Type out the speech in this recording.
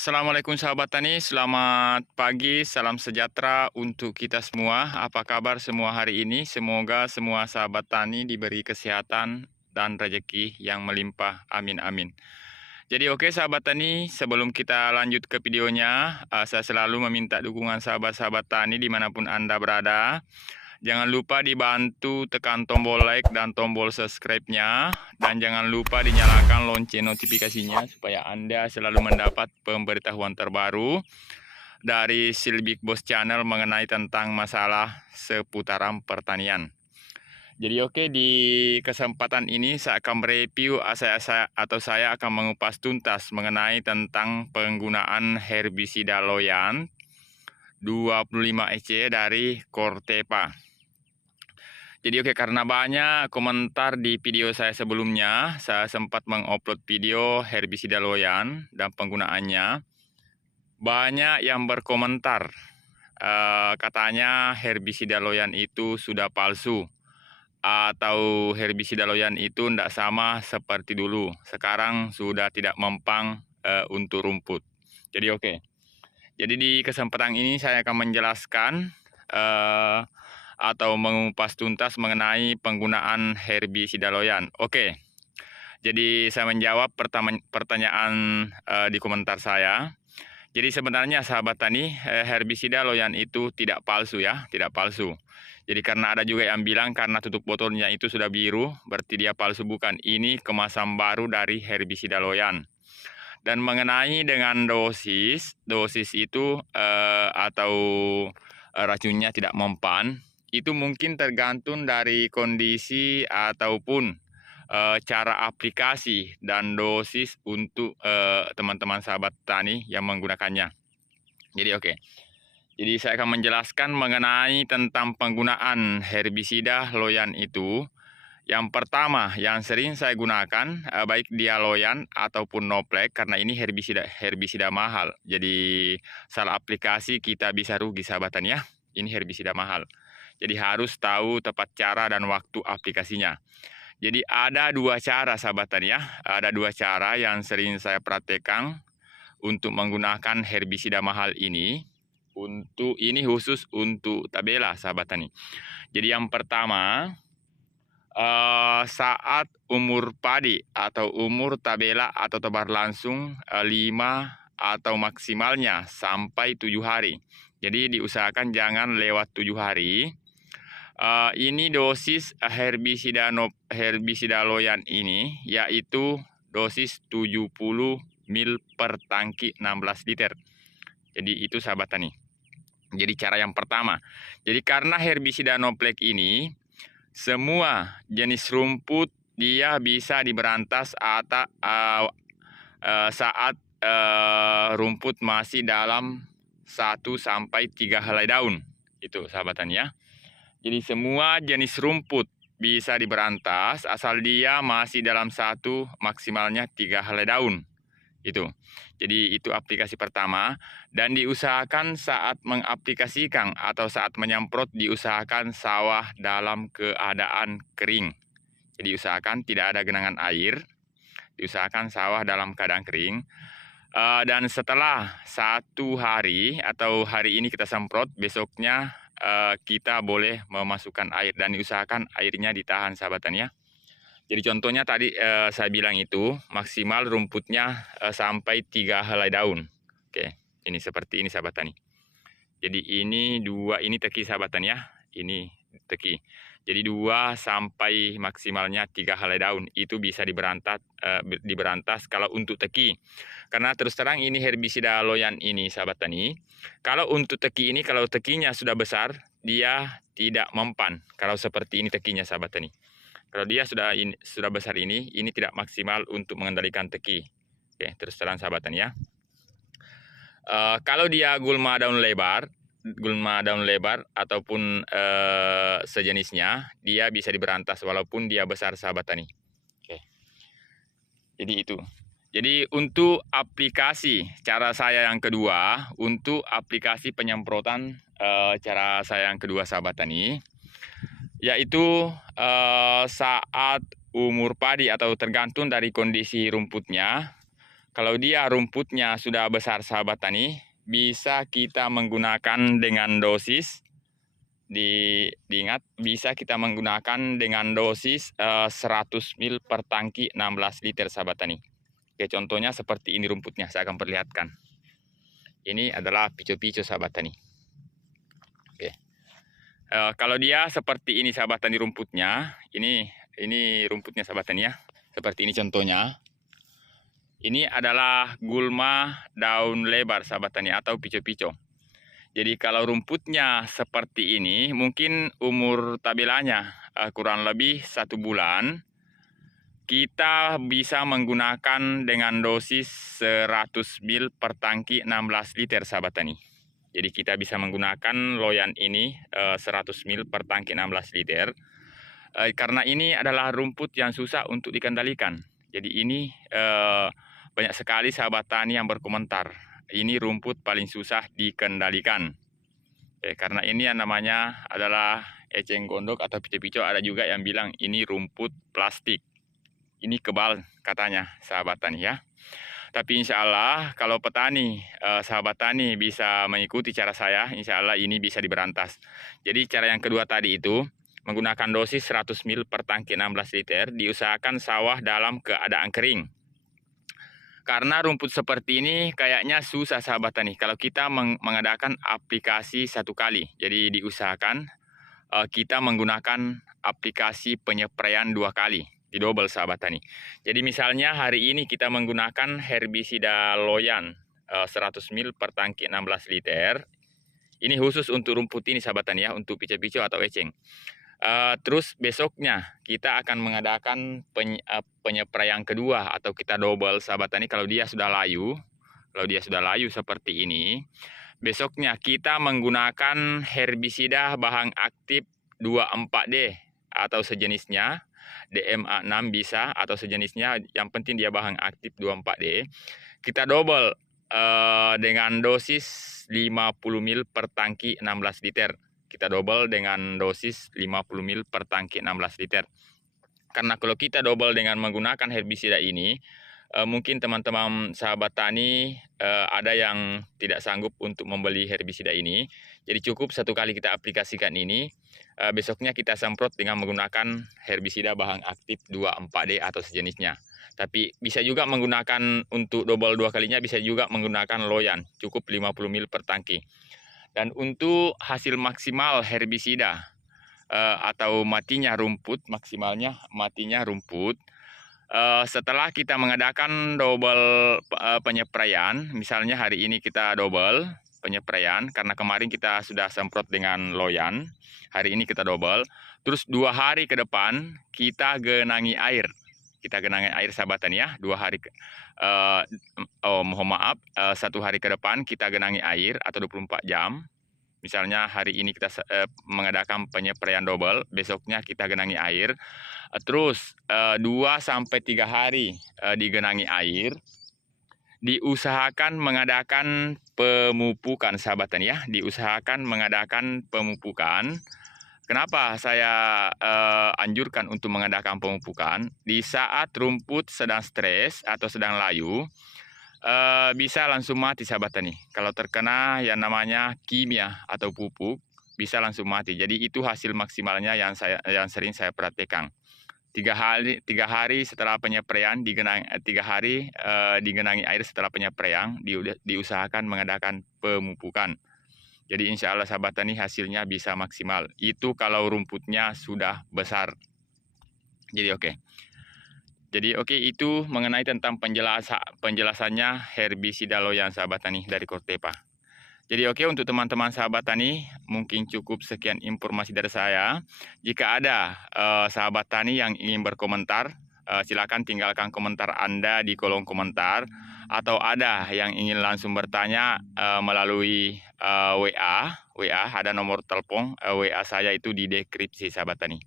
Assalamualaikum sahabat tani, selamat pagi, salam sejahtera untuk kita semua. Apa kabar semua hari ini? Semoga semua sahabat tani diberi kesehatan dan rezeki yang melimpah. Amin amin. Jadi oke sahabat tani, sebelum kita lanjut ke videonya, saya selalu meminta dukungan sahabat-sahabat tani dimanapun Anda berada. Jangan lupa dibantu tekan tombol like dan tombol subscribe-nya. Dan jangan lupa dinyalakan lonceng notifikasinya supaya Anda selalu mendapat pemberitahuan terbaru dari Silbik Bos Channel mengenai tentang masalah seputaran pertanian. Jadi oke, di kesempatan ini saya akan mereview saya akan mengupas tuntas mengenai tentang penggunaan herbisida Loyan 25 EC dari Corteva. Jadi oke, karena banyak komentar di video saya sebelumnya, saya sempat mengupload video herbisida Loyan dan penggunaannya. Banyak yang berkomentar, katanya herbisida Loyan itu sudah palsu, atau herbisida Loyan itu tidak sama seperti dulu. Sekarang sudah tidak mempan untuk rumput. Jadi oke. Jadi di kesempatan ini saya akan menjelaskan atau mengupas tuntas mengenai penggunaan herbisida Loyan. Oke, jadi saya menjawab pertanyaan di komentar saya. Jadi sebenarnya sahabat tani, herbisida Loyan itu tidak palsu ya, tidak palsu. Jadi karena ada juga yang bilang karena tutup botolnya itu sudah biru, berarti dia palsu. Bukan, ini kemasan baru dari herbisida Loyan. Dan mengenai dengan dosis itu atau racunnya tidak mempan, itu mungkin tergantung dari kondisi ataupun cara aplikasi dan dosis untuk teman-teman sahabat tani yang menggunakannya. Jadi oke. Jadi saya akan menjelaskan mengenai tentang penggunaan herbisida Loyan itu. Yang pertama yang sering saya gunakan baik dia Loyan ataupun Noplek, karena ini herbisida mahal. Jadi salah aplikasi kita bisa rugi sahabat tani ya. Ini herbisida mahal. Jadi harus tahu tepat cara dan waktu aplikasinya. Jadi ada dua cara sahabat tani ya. Ada dua cara yang sering saya praktekkan untuk menggunakan herbisida mahal ini. Untuk ini khusus untuk tabela sahabat tani. Jadi yang pertama, saat umur padi atau umur tabela atau tebar langsung 5 atau maksimalnya sampai 7 hari. Jadi diusahakan jangan lewat 7 hari. Ini dosis herbisida Loyan ini yaitu dosis 70 ml per tangki 16 liter. Jadi itu sahabat tani. Jadi cara yang pertama. Jadi karena herbisida Noplek ini semua jenis rumput dia bisa diberantas saat rumput masih dalam 1 sampai 3 helai daun. Itu sahabat tani ya. Jadi semua jenis rumput bisa diberantas asal dia masih dalam 1 maksimalnya 3 helai daun. Itu. Jadi itu aplikasi pertama, dan diusahakan saat mengaplikasikan atau saat menyemprot diusahakan sawah dalam keadaan kering. Jadi usahakan tidak ada genangan air, diusahakan sawah dalam keadaan kering. Dan setelah 1 hari atau hari ini kita semprot, besoknya kita boleh memasukkan air dan diusahakan airnya ditahan sahabat tani ya. Jadi contohnya tadi saya bilang itu maksimal rumputnya sampai 3 helai daun. Oke, ini seperti ini sahabat tani. Jadi ini 2, ini teki sahabat tani ya. Ini teki. Jadi 2 sampai maksimalnya 3 helai daun itu bisa diberantas kalau untuk teki. Karena terus terang ini herbisida Loyan ini sahabat tani. Kalau untuk teki ini, kalau tekinya sudah besar, dia tidak mempan. Kalau seperti ini tekinya sahabat tani. Kalau dia sudah besar ini tidak maksimal untuk mengendalikan teki. Oke, terus terang sahabat tani ya. Kalau dia gulma daun lebar ataupun sejenisnya, dia bisa diberantas walaupun dia besar sahabat tani. Oke. Jadi itu. Jadi untuk aplikasi cara saya yang kedua, untuk aplikasi penyemprotan cara saya yang kedua sahabat tani, yaitu saat umur padi atau tergantung dari kondisi rumputnya. Kalau dia rumputnya sudah besar sahabat tani, bisa kita menggunakan dengan dosis diingat bisa kita menggunakan dengan dosis 100 ml per tangki 16 liter sahabat tani. Oke, contohnya seperti ini rumputnya, saya akan perlihatkan. Ini adalah pico-pico sahabat tani. Oke. Kalau dia seperti ini sahabat tani rumputnya, ini rumputnya sahabat tani ya. Seperti ini contohnya. Ini adalah gulma daun lebar sahabat tani atau pico-pico. Jadi kalau rumputnya seperti ini, mungkin umur tabelanya kurang lebih 1 bulan, kita bisa menggunakan dengan dosis 100 ml per tangki 16 liter sahabat tani. Jadi kita bisa menggunakan loyan ini 100 ml per tangki 16 liter. Karena ini adalah rumput yang susah untuk dikendalikan. Jadi ini banyak sekali sahabat tani yang berkomentar, ini rumput paling susah dikendalikan. Karena ini yang namanya adalah eceng gondok atau pico-pico, ada juga yang bilang ini rumput plastik. Ini kebal katanya sahabat tani ya. Tapi insya Allah kalau petani, sahabat tani bisa mengikuti cara saya, insya Allah ini bisa diberantas. Jadi cara yang kedua tadi itu, menggunakan dosis 100 ml per tangki 16 liter, diusahakan sawah dalam keadaan kering. Karena rumput seperti ini kayaknya susah sahabat tani kalau kita mengadakan aplikasi satu kali. Jadi diusahakan kita menggunakan aplikasi penyepraian 2 kali, di double sahabat tani. Jadi misalnya hari ini kita menggunakan herbisida loyan 100 ml per tangki 16 liter. Ini khusus untuk rumput ini sahabat tani ya, untuk pico-pico atau eceng. Terus besoknya kita akan mengadakan penyepraian kedua atau kita double sahabat tani kalau dia sudah layu. Kalau dia sudah layu seperti ini, besoknya kita menggunakan herbisida bahan aktif 24D atau sejenisnya, DMA6 bisa atau sejenisnya, yang penting dia bahan aktif 24D. Kita double dengan dosis 50 ml per tangki 16 liter. Kita double dengan dosis 50 ml per tangki 16 liter. Karena kalau kita double dengan menggunakan herbisida ini, mungkin teman-teman sahabat tani ada yang tidak sanggup untuk membeli herbisida ini. Jadi cukup satu kali kita aplikasikan ini, besoknya kita semprot dengan menggunakan herbisida bahan aktif 24D atau sejenisnya. Tapi bisa juga menggunakan untuk double 2 kalinya, bisa juga menggunakan loyan, cukup 50 ml per tangki. Dan untuk hasil maksimal herbisida atau matinya rumput, maksimalnya matinya rumput, setelah kita mengadakan double penyepraian, misalnya hari ini kita double penyepraian, karena kemarin kita sudah semprot dengan loyan, hari ini kita double, terus 2 hari ke depan kita genangi air. Kita genangi air sahabat tani ya, 2 hari mohon maaf, 1 hari ke depan kita genangi air atau 24 jam. Misalnya hari ini kita mengadakan penyepraian double, besoknya kita genangi air. Terus 2-3 hari digenangi air. Diusahakan mengadakan pemupukan sahabat tani ya, diusahakan mengadakan pemupukan. Kenapa saya anjurkan untuk mengadakan pemupukan? Di saat rumput sedang stres atau sedang layu, bisa langsung mati sahabat tani. Kalau terkena yang namanya kimia atau pupuk, bisa langsung mati. Jadi itu hasil maksimalnya yang sering saya perhatikan. 3 hari setelah penyepraian digenangi, 3 hari digenangi air setelah penyepraian, diusahakan mengadakan pemupukan. Jadi insya Allah sahabat tani hasilnya bisa maksimal. Itu kalau rumputnya sudah besar. Jadi oke. Jadi oke, itu mengenai tentang penjelasannya herbisida loyan sahabat tani dari Corteva. Jadi oke, untuk teman-teman sahabat tani, mungkin cukup sekian informasi dari saya. Jika ada sahabat tani yang ingin berkomentar, silakan tinggalkan komentar Anda di kolom komentar. Atau ada yang ingin langsung bertanya melalui WA, ada nomor telepon WA saya itu di deskripsi sahabat tani.